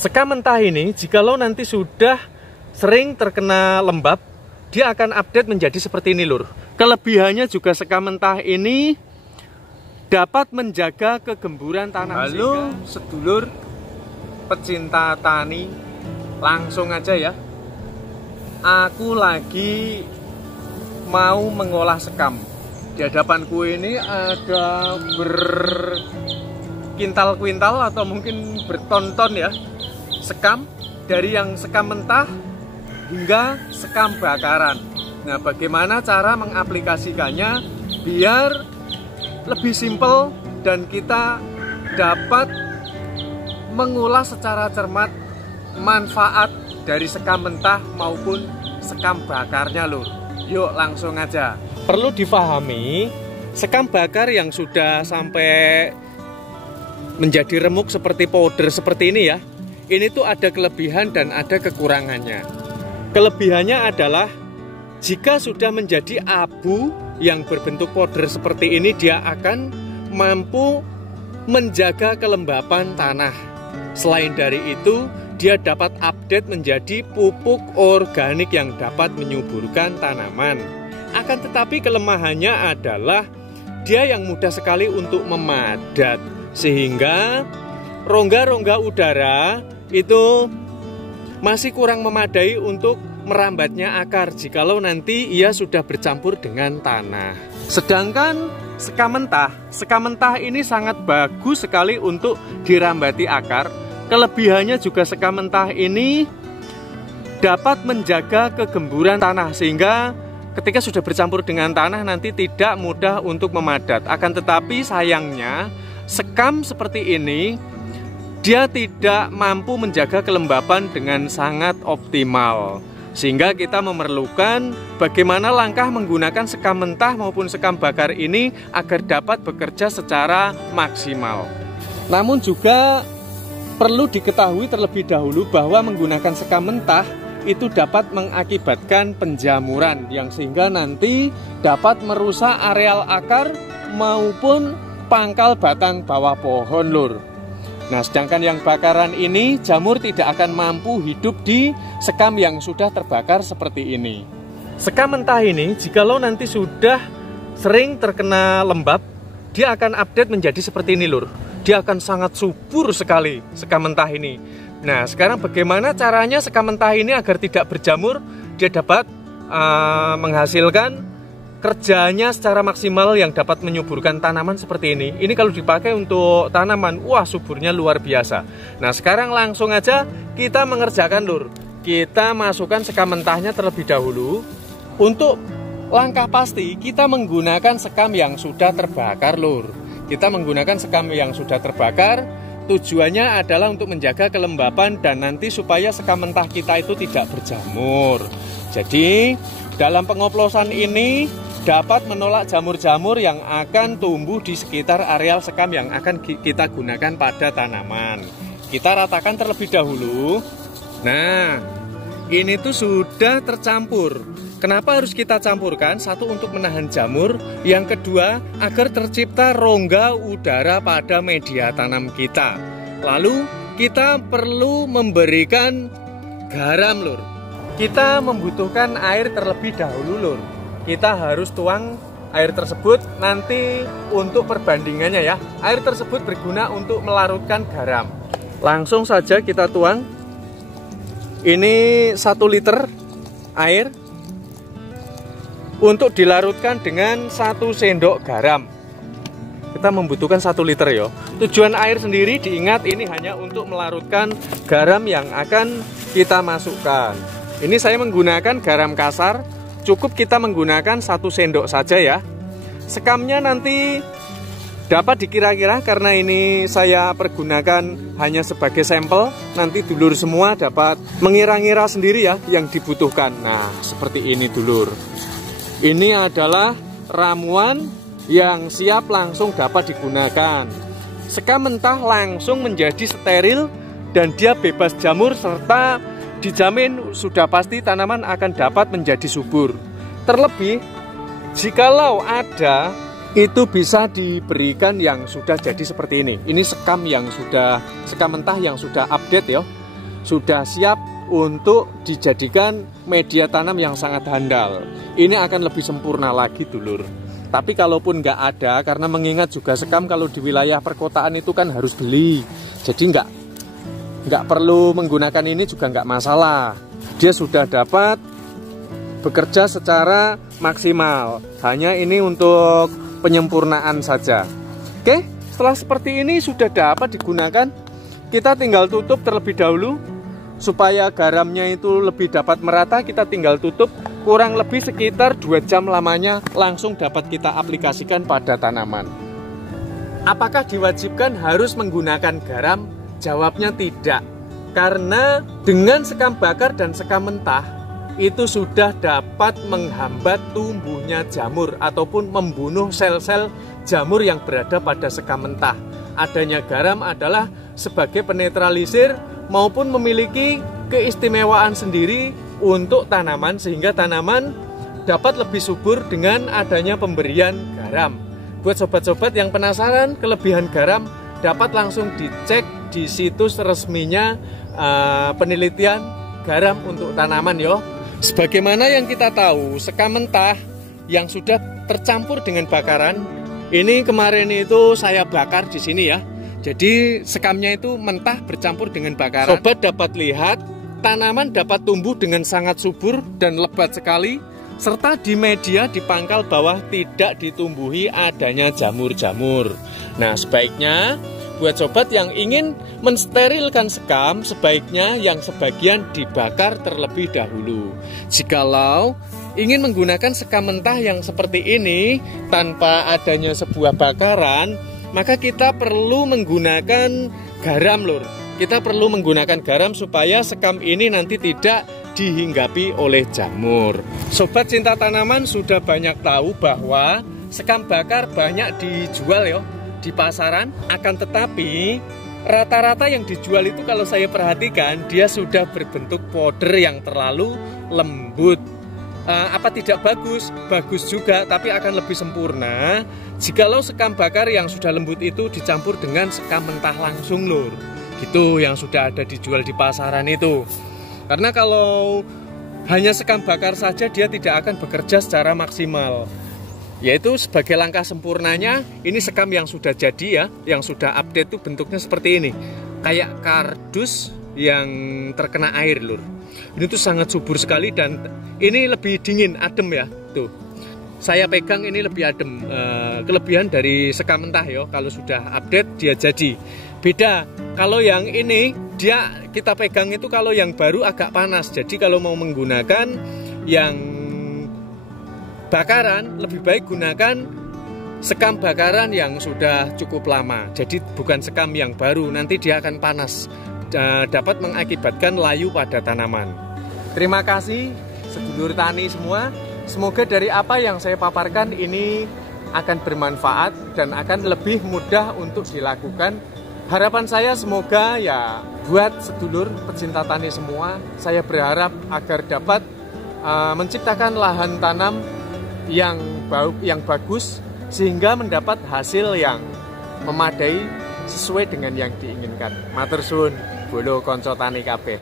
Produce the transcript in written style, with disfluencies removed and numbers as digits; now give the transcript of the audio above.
Sekam mentah ini, jikalau nanti sudah sering terkena lembab, dia akan update menjadi seperti ini, Lur. Kelebihannya juga sekam mentah ini dapat menjaga kegemburan tanah. Halo sedulur pecinta tani, langsung aja ya. Aku lagi mau mengolah sekam. Di hadapanku ini ada berkintal-kintal atau mungkin berton-ton ya sekam, dari yang sekam mentah hingga sekam bakaran. Nah, bagaimana cara mengaplikasikannya biar lebih simpel dan kita dapat mengolah secara cermat manfaat dari sekam mentah maupun sekam bakarnya, Lur. Yuk langsung aja. Perlu difahami, sekam bakar yang sudah sampai menjadi remuk seperti powder seperti ini ya, ini tuh ada kelebihan dan ada kekurangannya. Kelebihannya adalah jika sudah menjadi abu yang berbentuk powder seperti ini, dia akan mampu menjaga kelembapan tanah. Selain dari itu, dia dapat update menjadi pupuk organik yang dapat menyuburkan tanaman. Akan tetapi kelemahannya adalah dia yang mudah sekali untuk memadat, sehingga rongga-rongga udara itu masih kurang memadai untuk merambatnya akar jikalau nanti ia sudah bercampur dengan tanah. Sedangkan sekam mentah ini sangat bagus sekali untuk dirambati akar. Kelebihannya juga sekam mentah ini dapat menjaga kegemburan tanah, sehingga ketika sudah bercampur dengan tanah nanti tidak mudah untuk memadat. Akan tetapi sayangnya sekam seperti ini dia tidak mampu menjaga kelembapan dengan sangat optimal, sehingga kita memerlukan bagaimana langkah menggunakan sekam mentah maupun sekam bakar ini agar dapat bekerja secara maksimal. Namun juga perlu diketahui terlebih dahulu bahwa menggunakan sekam mentah itu dapat mengakibatkan penjamuran yang sehingga nanti dapat merusak areal akar maupun pangkal batang bawah pohon, Lur. Nah, sedangkan yang bakaran ini jamur tidak akan mampu hidup di sekam yang sudah terbakar seperti ini. Sekam mentah ini jikalau nanti sudah sering terkena lembab, dia akan update menjadi seperti ini, Lur. Dia akan sangat subur sekali sekam mentah ini. Nah, sekarang bagaimana caranya sekam mentah ini agar tidak berjamur, dia dapat menghasilkan kerjanya secara maksimal yang dapat menyuburkan tanaman seperti ini. Ini kalau dipakai untuk tanaman, wah suburnya luar biasa. Nah, sekarang langsung aja kita mengerjakan, Lur. Kita masukkan sekam mentahnya terlebih dahulu. Untuk langkah pasti kita menggunakan sekam yang sudah terbakar, Lur. Kita menggunakan sekam yang sudah terbakar. Tujuannya adalah untuk menjaga kelembapan dan nanti supaya sekam mentah kita itu tidak berjamur. Jadi dalam pengoplosan ini dapat menolak jamur-jamur yang akan tumbuh di sekitar areal sekam yang akan kita gunakan pada tanaman. Kita ratakan terlebih dahulu. Nah, ini tuh sudah tercampur. Kenapa harus kita campurkan? Satu, untuk menahan jamur. Yang kedua, agar tercipta rongga udara pada media tanam kita. Lalu, kita perlu memberikan garam, Lur. Kita membutuhkan air terlebih dahulu, Lur. Kita harus tuang air tersebut nanti untuk perbandingannya ya. Air tersebut berguna untuk melarutkan garam. Langsung saja kita tuang. Ini 1 liter air untuk dilarutkan dengan 1 sendok garam. Kita membutuhkan 1 liter ya. Tujuan air sendiri diingat ini hanya untuk melarutkan garam yang akan kita masukkan. Ini saya menggunakan garam kasar. Cukup kita menggunakan 1 sendok saja ya. Sekamnya nanti dapat dikira-kira karena ini saya pergunakan hanya sebagai sampel. Nanti dulur semua dapat mengira-ngira sendiri ya yang dibutuhkan. Nah, seperti ini dulur. Ini adalah ramuan yang siap langsung dapat digunakan. Sekam mentah langsung menjadi steril dan dia bebas jamur serta dijamin sudah pasti tanaman akan dapat menjadi subur. Terlebih, jikalau ada, itu bisa diberikan yang sudah jadi seperti ini. Ini sekam mentah yang sudah update ya. sudah siap untuk dijadikan media tanam yang sangat handal. Ini akan lebih sempurna lagi dulur. Tapi kalaupun nggak ada, karena mengingat juga sekam kalau di wilayah perkotaan itu kan harus beli, jadi nggak perlu menggunakan ini juga nggak masalah. Dia sudah dapat bekerja secara maksimal, hanya ini untuk penyempurnaan saja. Oke, setelah seperti ini sudah dapat digunakan, kita tinggal tutup terlebih dahulu supaya garamnya itu lebih dapat merata. Kita tinggal tutup kurang lebih sekitar 2 jam lamanya, langsung dapat kita aplikasikan pada tanaman. Apakah diwajibkan harus menggunakan garam? Jawabnya tidak, karena dengan sekam bakar dan sekam mentah itu sudah dapat menghambat tumbuhnya jamur ataupun membunuh sel-sel jamur yang berada pada sekam mentah. Adanya garam adalah sebagai penetralisir maupun memiliki keistimewaan sendiri untuk tanaman, sehingga tanaman dapat lebih subur dengan adanya pemberian garam. Buat sobat-sobat yang penasaran kelebihan garam, dapat langsung dicek di situs resminya penelitian garam untuk tanaman yo. Sebagaimana yang kita tahu, sekam mentah yang sudah tercampur dengan bakaran, ini kemarin itu saya bakar di sini ya. Jadi sekamnya itu mentah bercampur dengan bakaran. Sobat dapat lihat tanaman dapat tumbuh dengan sangat subur dan lebat sekali, serta di media di pangkal bawah tidak ditumbuhi adanya jamur-jamur. Nah, sebaiknya buat sobat yang ingin mensterilkan sekam, sebaiknya yang sebagian dibakar terlebih dahulu. Jikalau ingin menggunakan sekam mentah yang seperti ini tanpa adanya sebuah bakaran, maka kita perlu menggunakan garam lur. Kita perlu menggunakan garam supaya sekam ini nanti tidak dihinggapi oleh jamur. Sobat cinta tanaman sudah banyak tahu bahwa sekam bakar banyak dijual ya di pasaran, akan tetapi rata-rata yang dijual itu kalau saya perhatikan dia sudah berbentuk powder yang terlalu lembut. Apa tidak bagus? Bagus juga, tapi akan lebih sempurna jikalau sekam bakar yang sudah lembut itu dicampur dengan sekam mentah langsung lur. Gitu yang sudah ada dijual di pasaran itu. Karena kalau hanya sekam bakar saja dia tidak akan bekerja secara maksimal. Yaitu sebagai langkah sempurnanya, ini sekam yang sudah jadi ya, yang sudah update itu bentuknya seperti ini. Kayak kardus yang terkena air lur. Ini tuh sangat subur sekali dan ini lebih dingin, adem ya. Tuh, saya pegang ini lebih adem. Kelebihan dari sekam mentah ya, kalau sudah update dia jadi. Beda kalau yang ini dia kita pegang itu kalau yang baru agak panas. Jadi kalau mau menggunakan yang bakaran, lebih baik gunakan sekam bakaran yang sudah cukup lama. Jadi bukan sekam yang baru, nanti dia akan panas, dapat mengakibatkan layu pada tanaman. Terima kasih sedulur tani semua. Semoga dari apa yang saya paparkan ini akan bermanfaat dan akan lebih mudah untuk dilakukan. Harapan saya semoga ya buat sedulur pecinta tani semua, saya berharap agar dapat menciptakan lahan tanam yang bagus sehingga mendapat hasil yang memadai sesuai dengan yang diinginkan. Matur suwun, bolo konco tani kabeh.